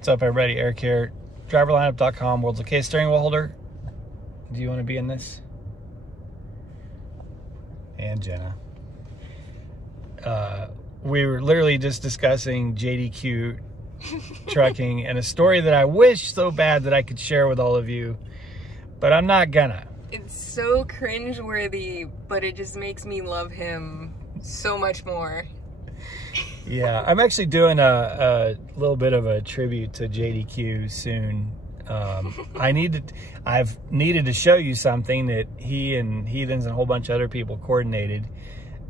What's up, everybody? Eric here. Driverlineup.com, world's okay steering wheel holder. Do you want to be in this? And Jenna. We were literally just discussing JDQ Trucking and a story that I wish so bad that I could share with all of you, but I'm not gonna. It's so cringeworthy, but it just makes me love him so much more. Yeah, I'm actually doing a little bit of a tribute to JDQ soon. I've needed to show you something that he and Heathens and a whole bunch of other people coordinated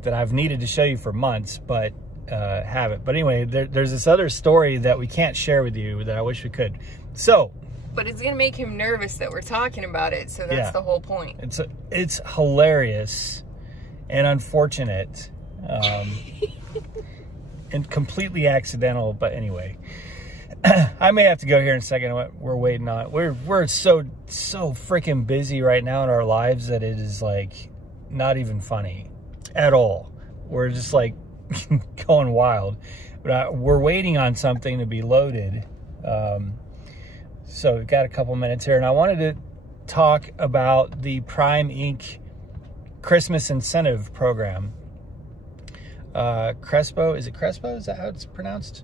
that I've needed to show you for months, but haven't. But anyway, there's this other story that we can't share with you that I wish we could. So, but it's gonna make him nervous that we're talking about it, so that's the whole point. It's hilarious and unfortunate. And completely accidental, but anyway. I may have to go here in a second. We're waiting on. We're so freaking busy right now in our lives that it is like not even funny at all. We're just like going wild. But we're waiting on something to be loaded. So we've got a couple minutes here, and I wanted to talk about the Prime Inc. Christmas incentive program. Crespo, is it Crespo? Is that how it's pronounced?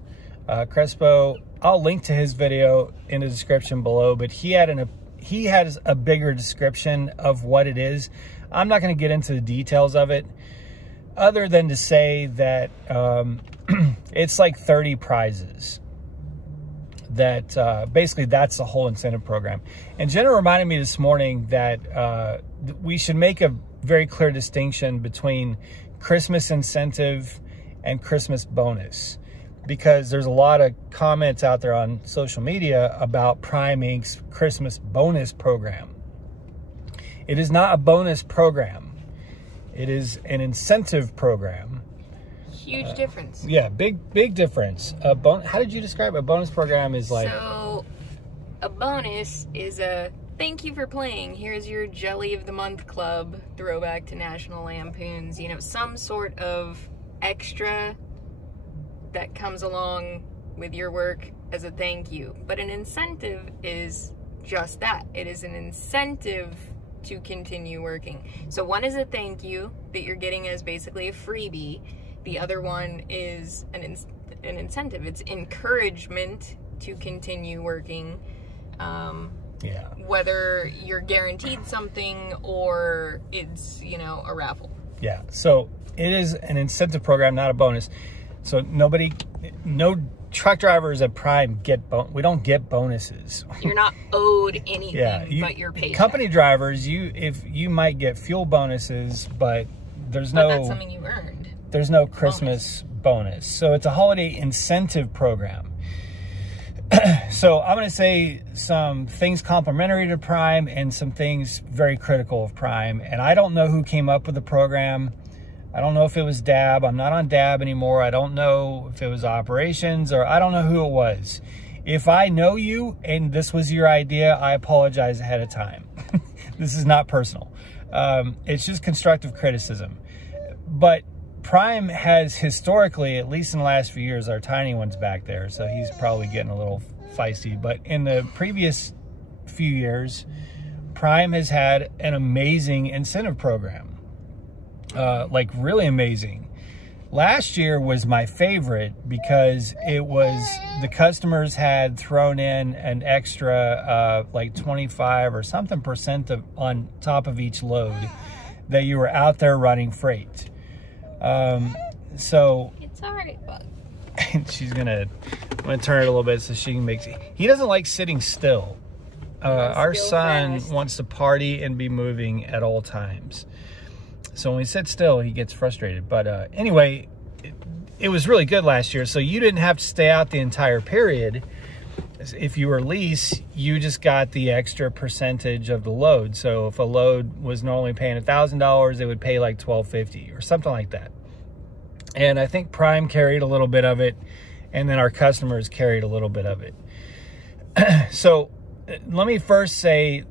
Crespo, I'll link to his video in the description below, but he has a bigger description of what it is. I'm not going to get into the details of it, other than to say that it's like 30 prizes. That basically that's the whole incentive program. And Jenna reminded me this morning that we should make a very clear distinction between Christmas incentive and Christmas bonus, because there's a lot of comments out there on social media about Prime Inc.'s Christmas bonus program. It is not a bonus program. It is an incentive program. Huge difference. Yeah, big difference. How did you describe it? A bonus program is like... So, a bonus is a thank you for playing. Here's your Jelly of the Month Club, throwback to National Lampoons. You know, some sort of extra that comes along with your work as a thank you. But an incentive is just that. It is an incentive to continue working. So one is a thank you that you're getting as basically a freebie. The other one is an incentive. It's encouragement to continue working. Yeah. Whether you're guaranteed something or it's, you know, a raffle. Yeah. So it is an incentive program, not a bonus. So no truck drivers at Prime we don't get bonuses. You're not owed anything but your paycheck. Company drivers, you might get fuel bonuses, but there's no... But that's something you earned. There's no Christmas bonus. So it's a holiday incentive program. So I'm going to say some things complimentary to Prime and some things very critical of Prime. And I don't know who came up with the program. I don't know if it was DAB. I'm not on DAB anymore. I don't know if it was operations, or I don't know who it was. If I know you and this was your idea, I apologize ahead of time. This is not personal. It's just constructive criticism. But Prime has historically, at least in the last few years, our tiny one's back there, so he's probably getting a little feisty. But in the previous few years, Prime has had an amazing incentive program. Like really amazing. Last year was my favorite because it was, the customers had thrown in an extra like 25 or something % on top of each load that you were out there running freight. So it's all right, Bug. I'm gonna turn it a little bit so she can make. He doesn't like sitting still. Our son wants to party and be moving at all times. So when we sit still, he gets frustrated. But anyway, it was really good last year. So you didn't have to stay out the entire period. If you were lease, you just got the extra percentage of the load. So if a load was normally paying $1,000, they would pay like $1,250 or something like that. And I think Prime carried a little bit of it, and then our customers carried a little bit of it. So let me first say,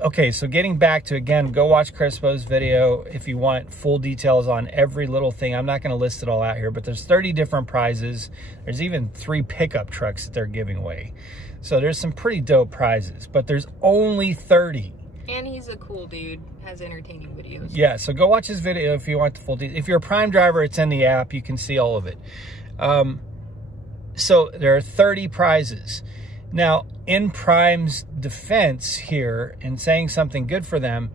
okay, so getting back to, again, go watch Crispo's video if you want full details on every little thing. I'm not going to list it all out here, but there's 30 different prizes. There's even 3 pickup trucks that they're giving away. So there's some pretty dope prizes, but there's only 30. And he's a cool dude, has entertaining videos. Yeah, so go watch his video if you want the full details. If you're a Prime driver, it's in the app. You can see all of it. So there are 30 prizes. Now, in Prime's defense here, and saying something good for them,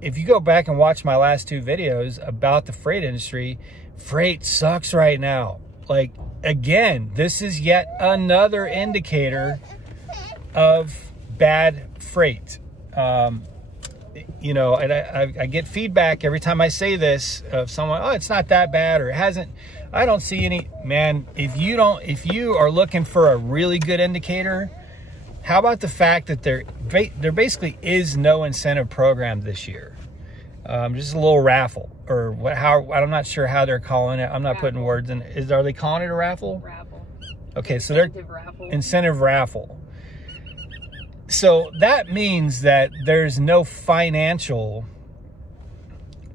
if you go back and watch my last 2 videos about the freight industry, freight sucks right now. Like, again, this is yet another indicator of bad freight. You know, and I get feedback every time I say this of someone, oh, it's not that bad, or it hasn't. I don't see any. Man, if you are looking for a really good indicator, how about the fact that there basically is no incentive program this year? Just a little raffle, or what? I'm not sure how they're calling it. I'm not putting words in. Are they calling it a raffle? Raffle. Okay, so Incentive raffle. Incentive raffle. So that means that there's no financial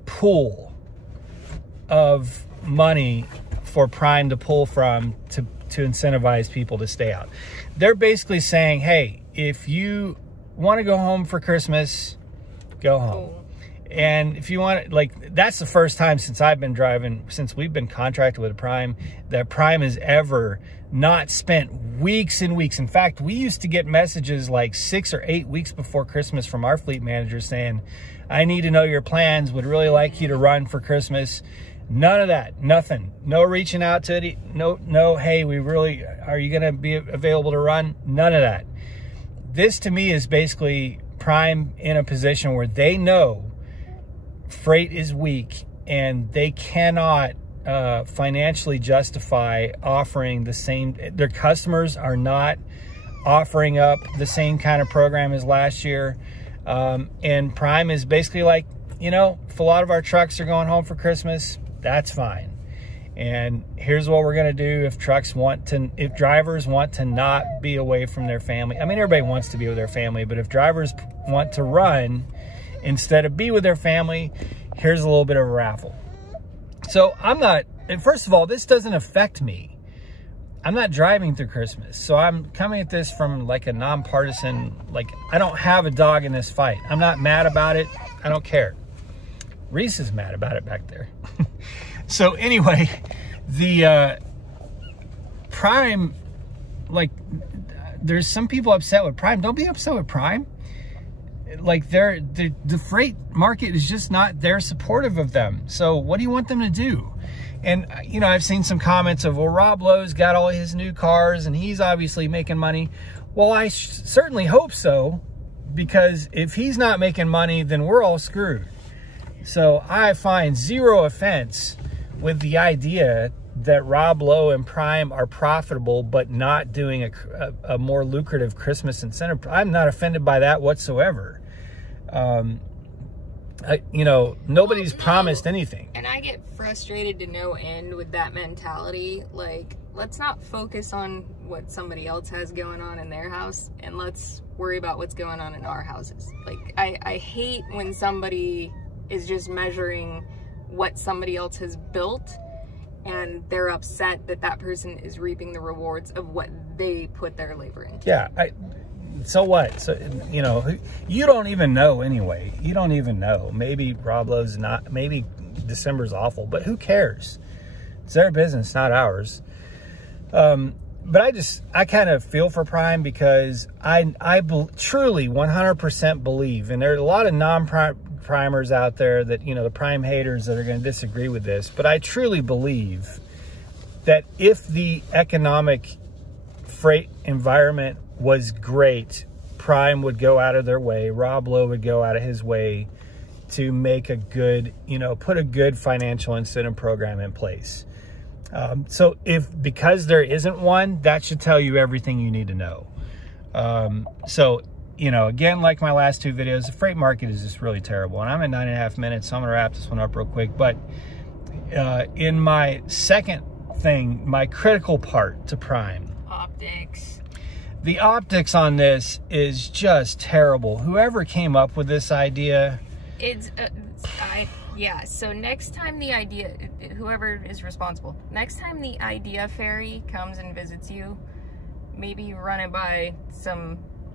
pool of money for Prime to pull from to incentivize people to stay out. They're basically saying, hey, if you want to go home for Christmas, go home. Cool. And if you want, like, that's the first time since I've been driving, since we've been contracted with Prime, that Prime has ever not spent weeks and weeks. In fact, we used to get messages like 6 or 8 weeks before Christmas from our fleet manager saying, I need to know your plans, would really like you to run for Christmas. None of that, nothing. No reaching out to it. No, hey, are you going to be available to run? None of that. This to me is basically Prime in a position where they know freight is weak and they cannot financially justify offering the same. Their customers are not offering up the same kind of program as last year. And Prime is basically like, you know, if a lot of our trucks are going home for Christmas, that's fine. And here's what we're going to do if drivers want to not be away from their family. I mean, everybody wants to be with their family, but if drivers want to run instead of be with their family, here's a little bit of a raffle. So and first of all, this doesn't affect me. I'm not driving through Christmas. So I'm coming at this from like a nonpartisan, like, I don't have a dog in this fight. I'm not mad about it. I don't care. Reese is mad about it back there. So anyway, the Prime, like, there's some people upset with Prime. Don't be upset with Prime. Like, the freight market is just not, they're supportive of them. So what do you want them to do? And, you know, I've seen some comments of, well, Rob Lowe's got all his new cars and he's obviously making money. Well, I certainly hope so, because if he's not making money, then we're all screwed. So I find zero offense with the idea that Rob Lowe and Prime are profitable, but not doing a more lucrative Christmas incentive. I'm not offended by that whatsoever. You know, nobody's promised anything. And I get frustrated to no end with that mentality. Like, let's not focus on what somebody else has going on in their house, and let's worry about what's going on in our houses. Like, I hate when somebody is just measuring what somebody else has built, and they're upset that that person is reaping the rewards of what they put their labor into. Yeah, so what? So, you know, you don't even know anyway. You don't even know. Maybe Rob Lowe's not, maybe December's awful, but who cares? It's their business, not ours. But I kind of feel for Prime, because I truly 100% believe, and there are a lot of non-primers out there that, you know, the Prime haters that are going to disagree with this, but I truly believe that if the economic freight environment was great, Prime would go out of their way, Rob Lowe would go out of his way to make a good, you know, put a good financial incentive program in place. So because there isn't one, that should tell you everything you need to know. So, you know, again, like my last 2 videos, the freight market is just really terrible. And I'm at 9.5 minutes, so I'm gonna wrap this one up real quick. But in my second thing, my critical part to Prime. Optics. the optics on this is just terrible. Whoever came up with this idea, yeah, so next time the idea, whoever is responsible, next time the idea fairy comes and visits you, maybe run it by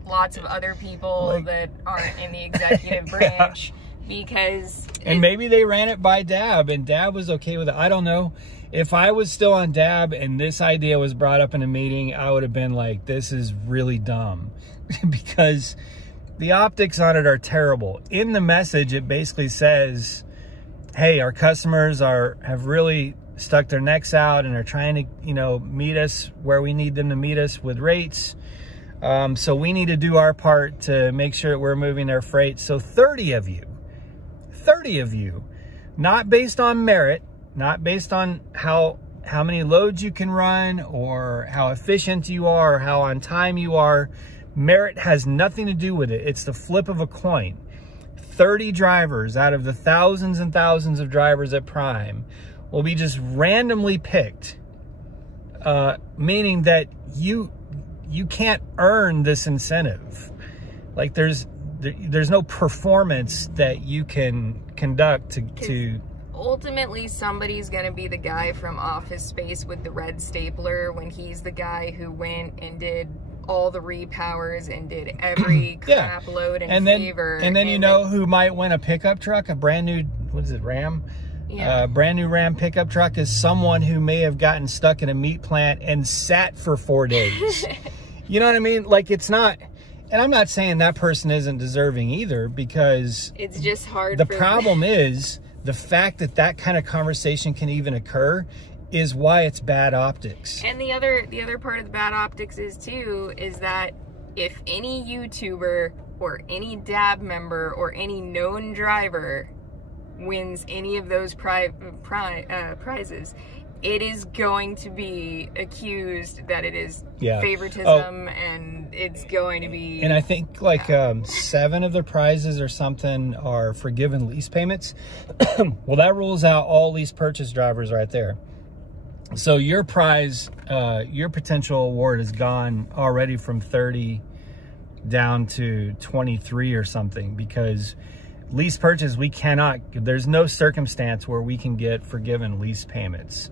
lots of other people that aren't in the executive branch, because... And maybe they ran it by Dab, and Dab was okay with it. I don't know. If I was still on Dab and this idea was brought up in a meeting, I would have been like, this is really dumb. Because the optics on it are terrible. In the message, it basically says, hey, our customers have really stuck their necks out and are trying to, you know, meet us where we need them to meet us with rates. So we need to do our part to make sure that we're moving their freight. So 30 of you, not based on merit, not based on how many loads you can run or how efficient you are or how on time you are. Merit has nothing to do with it. It's the flip of a coin. 30 drivers out of the thousands and thousands of drivers at Prime will be just randomly picked, meaning that you can't earn this incentive. Like there's no performance that you can conduct to ultimately somebody's gonna be the guy from Office Space with the red stapler when he's the guy who went and did all the repowers and did every crap load in favor. And then you know who might win a pickup truck, a brand new, what is it, Ram? Yeah. Brand new Ram pickup truck is someone who may have gotten stuck in a meat plant and sat for 4 days. You know what I mean? Like, it's not, and I'm not saying that person isn't deserving either, because it's just hard. The problem is the fact that that kind of conversation can even occur is why it's bad optics. And the other part of the bad optics is that if any YouTuber or any Dab member or any known driver wins any of those prizes, it is going to be accused that it is favoritism, and it's going to be... And I think like 7 of the prizes or something are forgiven lease payments. Well, that rules out all lease purchase drivers right there. So your prize, your potential award is gone already from 30 down to 23 or something, because lease purchase, we cannot, there's no circumstance where we can get forgiven lease payments.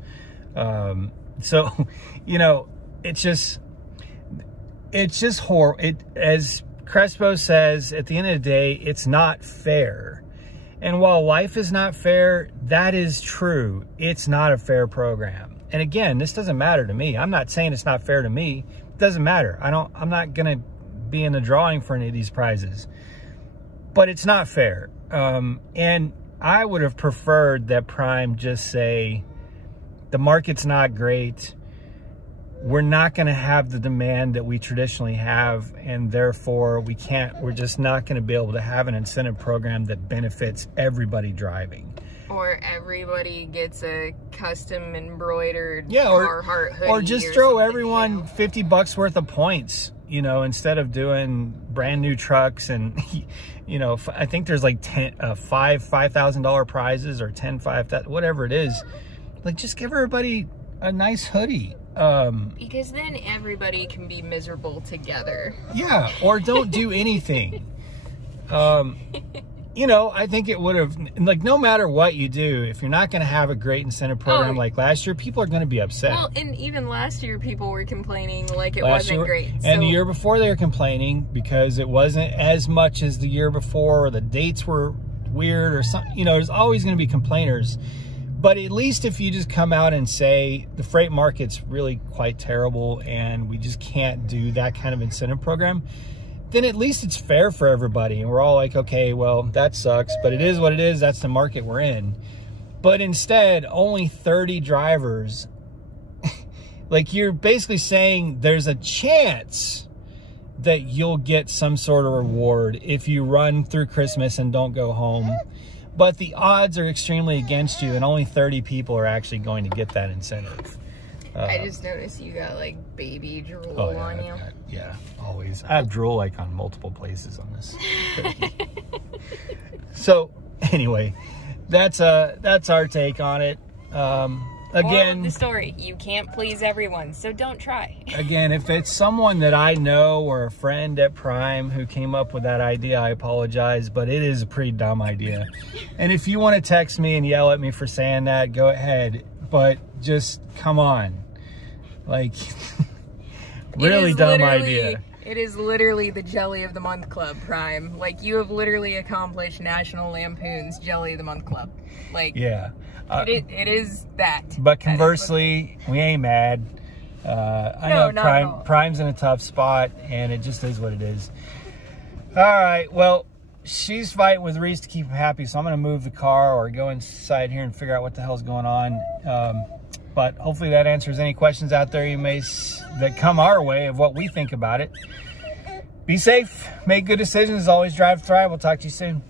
So, you know, it's just horrible. As Crespo says, at the end of the day, it's not fair. And while life is not fair, that is true. It's not a fair program. And again, this doesn't matter to me. I'm not saying it's not fair to me. It doesn't matter. I'm not going to be in the drawing for any of these prizes. But it's not fair. And I would have preferred that Prime just say, the market's not great. We're not going to have the demand that we traditionally have, and therefore we're just not going to be able to have an incentive program that benefits everybody driving. Or everybody gets a custom embroidered Carhartt hoodie. Or just throw everyone $50 worth of points, you know, instead of doing brand new trucks. And, you know, I think there's like $5,000 prizes, or 10, 5, whatever it is. Like, just give everybody a nice hoodie. Because then everybody can be miserable together. Yeah, or don't do anything. You know, I think it would have, like, no matter what you do, if you're not going to have a great incentive program like last year, people are going to be upset. Well, and even last year, people were complaining like it wasn't great. And the year before, they were complaining because it wasn't as much as the year before, or the dates were weird, or something. You know, there's always going to be complainers. But at least if you just come out and say the freight market's really quite terrible and we just can't do that kind of incentive program, then at least it's fair for everybody. And we're all like, okay, well, that sucks, but it is what it is. That's the market we're in. But instead, only 30 drivers, like, you're basically saying there's a chance that you'll get some sort of reward if you run through Christmas and don't go home. But the odds are extremely against you, and only 30 people are actually going to get that incentive. I just noticed you got like baby drool on you. Yeah, always. I have drool like on multiple places on this. So anyway, that's our take on it. Moral again, of the story, you can't please everyone, so don't try. Again, if it's someone that I know or a friend at Prime who came up with that idea, I apologize, but it is a pretty dumb idea. And if you want to text me and yell at me for saying that, go ahead. But just come on. Like, really dumb idea. It is literally the Jelly of the Month Club, Prime. Like, you have literally accomplished National Lampoon's Jelly of the Month Club. Like, yeah. It is that. But conversely, we ain't mad. I know Prime's in a tough spot, and it just is what it is. All right, well, she's fighting with Reese to keep him happy, so I'm going to move the car or go inside here and figure out what the hell's going on. But hopefully that answers any questions out there that come our way of what we think about it. Be safe, make good decisions, always drive, thrive. We'll talk to you soon.